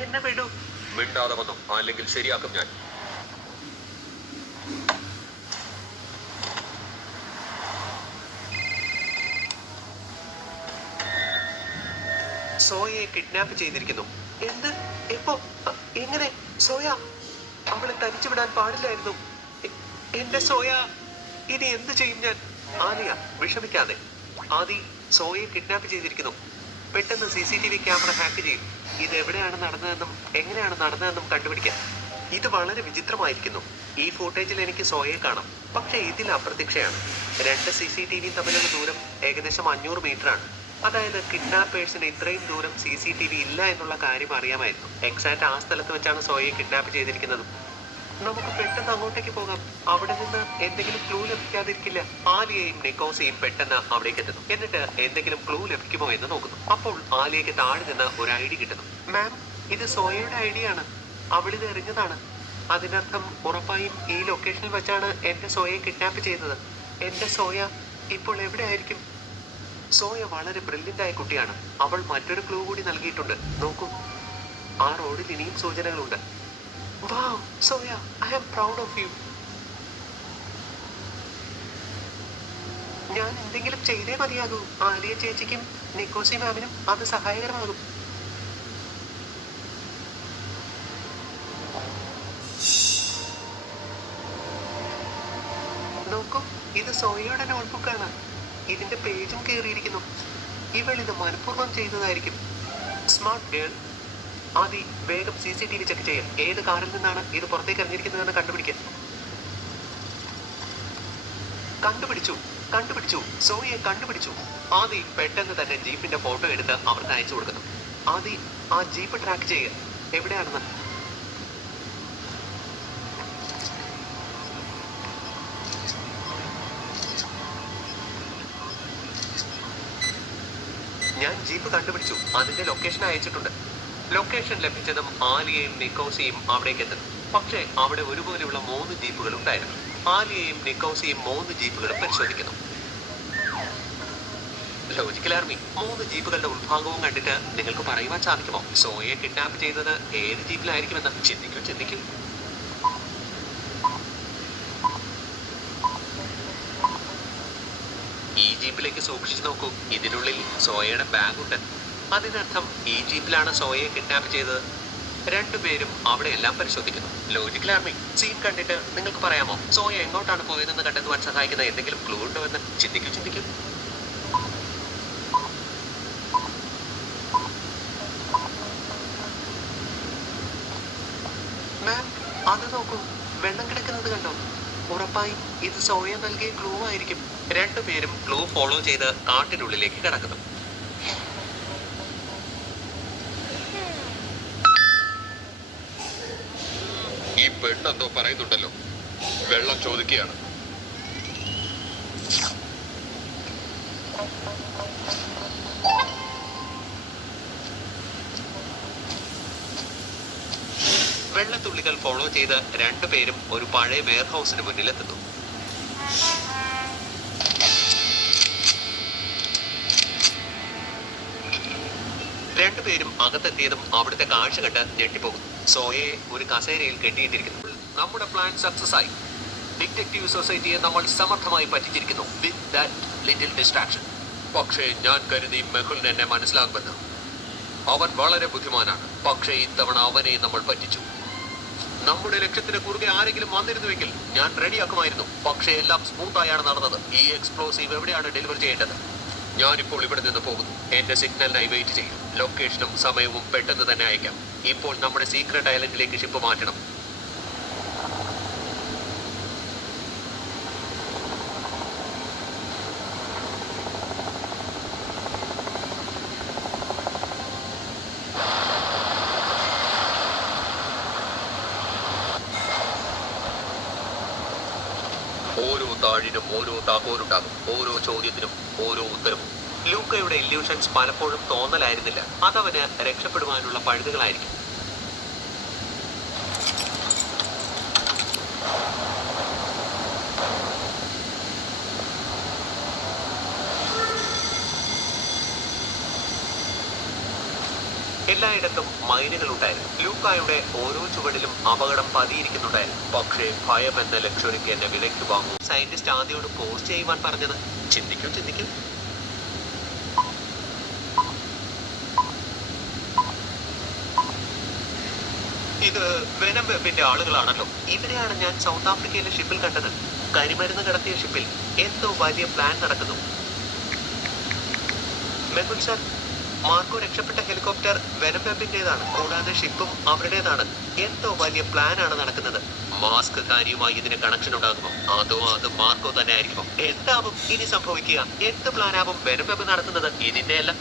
എന്നെ വിടൂ. മിണ്ടാതെ വന്നു, അല്ലെങ്കിൽ ശരിയാക്കും ഞാൻ. സോയയെ കിഡ്നാപ്പ് ചെയ്തിരിക്കുന്നു. എന്ത്? എപ്പോ? എങ്ങനെ? സോയ, അവളെ തനിച്ചു വിടാൻ പാടില്ലായിരുന്നു. എന്റെ സോയ, ഇനി എന്ത് ചെയ്യും ഞാൻ? ആലിയ, വിഷമിക്കാതെ. ആദി, സോയയെ കിഡ്നാപ്പ് ചെയ്തിരിക്കുന്നു. പെട്ടെന്ന് CCTV ക്യാമറ ഹാക്ക് ചെയ്യും. ഇത് എവിടെയാണ് നടന്നതെന്നും എങ്ങനെയാണ് നടന്നതെന്നും കണ്ടുപിടിക്കാം. ഇത് വളരെ വിചിത്രമായിരിക്കുന്നു. ഈ ഫൂട്ടേജിൽ എനിക്ക് സോയയെ കാണാം, പക്ഷേ ഇതിൽ അപ്രത്യക്ഷയാണ്. രണ്ട് CCTV തമ്മിലുള്ള ദൂരം ഏകദേശം 500 മീറ്ററാണ്. അതായത് കിഡ്നാപ്പേഴ്സിന് ഇത്രയും ദൂരം CCTV ഇല്ല എന്നുള്ള കാര്യം അറിയാമായിരുന്നു. എക്സാക്ട് ആ സ്ഥലത്ത് വെച്ചാണ് സോയയെ കിഡ്നാപ്പ് ചെയ്തിരിക്കുന്നത്. നമുക്ക് പെട്ടെന്ന് അങ്ങോട്ടേക്ക് പോകാം. അവിടെ നിന്ന് എന്തെങ്കിലും ക്ലൂ ലഭിക്കാതിരിക്കില്ല. ആലിയയും നിക്കോസിയും പെട്ടെന്ന് അവിടേക്ക് എത്തുന്നു. എന്നിട്ട് എന്തെങ്കിലും ക്ലൂ ലഭിക്കുമോ എന്ന് നോക്കുന്നു. അപ്പോൾ ആലിയയ്ക്ക് താഴെ നിന്ന് ഒരു ഐഡി കിട്ടുന്നു. മാം, ഇത് സോയയുടെ ഐഡിയാണ്. അവളിത് എറിഞ്ഞതാണ്. അതിനർത്ഥം ഉറപ്പായും ഈ ലൊക്കേഷനിൽ വെച്ചാണ് എന്റെ സോയയെ കിഡ്നാപ്പ് ചെയ്തത്. എന്റെ സോയ ഇപ്പോൾ എവിടെ ആയിരിക്കും? സോയ വളരെ ബ്രില്യൻ്റ് ആയ കുട്ടിയാണ്. അവൾ മറ്റൊരു ക്ലൂ കൂടി നൽകിയിട്ടുണ്ട്. നോക്കൂ, ആ റോഡിൽ ഇനിയും സൂചനകളുണ്ട്. Wow Soya, I am proud of you. ഞാൻ എന്തെങ്കിലും ചെയ്തേ മതിയാകൂ. ആലിയ ചേച്ചിക്കും നിക്കോസി മാമിനും അത് സഹായകരമാകും. നോക്കൂ, ഇത് സോയയുടെ നോട്ട്ബുക്കാണ്. ഇതിന്റെ പേജും കയറിയിരിക്കുന്നു. ഇവൾ ഇത് മനഃപൂർവ്വം ചെയ്തതായിരിക്കും. Smart girl. ആദി, വേഗം CCTV ചെക്ക് ചെയ്യാം. ഏത് കാറിൽ നിന്നാണ് ഇത് പുറത്തേക്ക് എറിഞ്ഞിരിക്കുന്നതെന്ന് കണ്ടുപിടിക്കാൻ. കണ്ടുപിടിച്ചു. സോയയെ കണ്ടുപിടിച്ചു. ആദി പെട്ടെന്ന് തന്നെ ജീപ്പിന്റെ ഫോട്ടോ എടുത്ത് അവർക്ക് അയച്ചു കൊടുക്കുന്നു. ആദി, ആ ജീപ്പ് ട്രാക്ക് ചെയ്യുക. എവിടെയാണെന്ന്. ഞാൻ ജീപ്പ് കണ്ടുപിടിച്ചു. അതിന്റെ ലൊക്കേഷൻ അയച്ചിട്ടുണ്ട്. ലൊക്കേഷൻ ലഭിച്ചതും ആലിയയും നിക്കോസിയും അവിടേക്ക് എത്തുന്നു. പക്ഷേ അവിടെ ഒരുപോലെയുള്ള 3 ജീപ്പുകൾ ഉണ്ടായിരുന്നു. ആലിയയും നിക്കോസിയും 3 ജീപ്പുകളും പരിശോധിക്കുന്നു. ലോജിക്കൽ ആർമി, 3 ജീപ്പുകളുടെ ഉത്ഭാഗവും കണ്ടിട്ട് നിങ്ങൾക്ക് പറയുവാൻ സാധിക്കുമോ സോയയെ കിഡ്നാപ്പ് ചെയ്തത് ഏത് ജീപ്പിലായിരിക്കുമെന്ന്? ചിന്തിക്കൂ. ഈ ജീപ്പിലേക്ക് സൂക്ഷിച്ചു നോക്കൂ. ഇതിനുള്ളിൽ സോയയുടെ ബാഗ് ഉണ്ട്. അതിനർത്ഥം ഈ ജീപ്പിലാണ് സോയയെ കിഡ്നാപ്പ് ചെയ്തത്. രണ്ടുപേരും അവിടെ എല്ലാം പരിശോധിക്കുന്നു. ലോജിക്കൽ ആർമി, സീൻ കണ്ടിട്ട് നിങ്ങൾക്ക് പറയാമോ സോയ എങ്ങോട്ടാണ് പോയതെന്ന് കണ്ടെത്തുവാൻ സഹായിക്കുന്ന എന്തെങ്കിലും ക്ലൂ ഉണ്ടോ എന്ന്? ചിന്തിക്കൂ. മാം, അത് നോക്കൂ, വെള്ളം കിടക്കുന്നത് കണ്ടോ? ഉറപ്പായും ഇത് സോയ നൽകിയ ക്ലൂ ആയിരിക്കും. രണ്ടുപേരും ക്ലൂ ഫോളോ ചെയ്ത് കാട്ടിനുള്ളിലേക്ക് കടക്കുന്നു. ഈ പെണ്ണെന്തോ പറയുന്നുണ്ടല്ലോ. വെള്ളം ചോദിക്കുകയാണ്. വെള്ളത്തുള്ളികൾ ഫോളോ ചെയ്ത് രണ്ടുപേരും ഒരു പഴയ വെയർ ഹൗസിന് മുന്നിലെത്തുന്നു. രണ്ടുപേരും അകത്തെത്തിയതും അവിടുത്തെ കാഴ്ച കണ്ട് ഞെട്ടിപ്പോകുന്നു. സോയയെ ഒരു കസേരയിൽ കെട്ടിയിട്ടിരിക്കുന്നു. നമ്മുടെ പ്ലാൻ സക്സസ് ആയി. ഡിറ്റക്റ്റീവ് സൊസൈറ്റിയെ നമ്മൾ സമർത്ഥമായി പറ്റിച്ചിരിക്കുന്നു. With that little distraction. പക്ഷേ ഞാൻ കരുതി മെഹുലിന് എന്നെ മനസ്സിലാക്കുമെന്ന്. അവൻ വളരെ ബുദ്ധിമാനാണ്. പക്ഷേ ഇത്തവണ അവനെ നമ്മൾ പറ്റിച്ചു. നമ്മുടെ ലക്ഷ്യത്തിന് കുറുകെ ആരെങ്കിലും വന്നിരുന്നുവെങ്കിൽ ഞാൻ റെഡിയാക്കുമായിരുന്നു. പക്ഷേ എല്ലാം സ്മൂത്തായാണ് നടന്നത്. ഈ എക്സ്പ്ലോസീവ് എവിടെയാണ് ഡെലിവർ ചെയ്യേണ്ടത്? ഞാനിപ്പോൾ ഇവിടെ നിന്ന് പോകുന്നു. എന്റെ സിഗ്നലിനായി വെയിറ്റ് ചെയ്യും. ലൊക്കേഷനും സമയവും പെട്ടെന്ന് തന്നെ അയക്കാം. ഇപ്പോൾ നമ്മുടെ സീക്രട്ട് ഐലൻഡിലേക്ക് ഷിപ്പ് മാറ്റണം. ഓരോ താഴിനും ഓരോ താക്കോലുണ്ടാകും. ഓരോ ചോദ്യത്തിനും ഓരോ ഉത്തരവും. ലൂക്കയുടെ ഇല്യൂഷൻസ് പലപ്പോഴും തോന്നലായിരുന്നില്ല. അതവന് രക്ഷപ്പെടുവാനുള്ള പഴുതുകളായിരിക്കും. എല്ലായിടത്തും മൈനുകൾ ഉണ്ടായിരുന്നു. ലൂക്കായുടെ ഓരോ ചുവടിലും അപകടം പതിയിരിക്കുന്നുണ്ടായിരുന്നു. പക്ഷേ ഭയം എന്ന ലക്ഷണിക്ക് എന്നെ വിലയ്ക്ക് വാങ്ങും സയന്റിസ്റ്റ് ആദ്യയോട് പോസ്റ്റ് ചെയ്യുവാൻ പറഞ്ഞത്. ചിന്തിക്കൂ ചിന്തിക്കൂ. ഇത് വെനം വെബിന്റെ ആളുകളാണല്ലോ. ഇവരെയാണ് ഞാൻ സൗത്ത് ആഫ്രിക്കയിലെ ഷിപ്പിൽ കണ്ടത്. കരിമരുന്ന് കടത്തിയ ഷിപ്പിൽ എന്തോ വലിയ പ്ലാൻ നടക്കുന്നു. മെഹുൽ സർ, മാർക്കോ രക്ഷപ്പെട്ട ഹെലികോപ്റ്റർ വെനം വെബിന്റേതാണ്. കൂടാതെ ഷിപ്പും അവരുടേതാണ്. എന്തോ വലിയ പ്ലാൻ ആണ് നടക്കുന്നത്. മാസ്ക് കാര്യവുമായി ഇതിന് കണക്ഷൻ ഉണ്ടാകുമോ? അതോ അത് മാർക്കോ തന്നെ ആയിരിക്കുമോ? എന്താവും ഇനി സംഭവിക്കുക? എന്ത് പ്ലാനാവും വെനം വെബ് നടത്തുന്നത്? ഇതിന്റെ എല്ലാം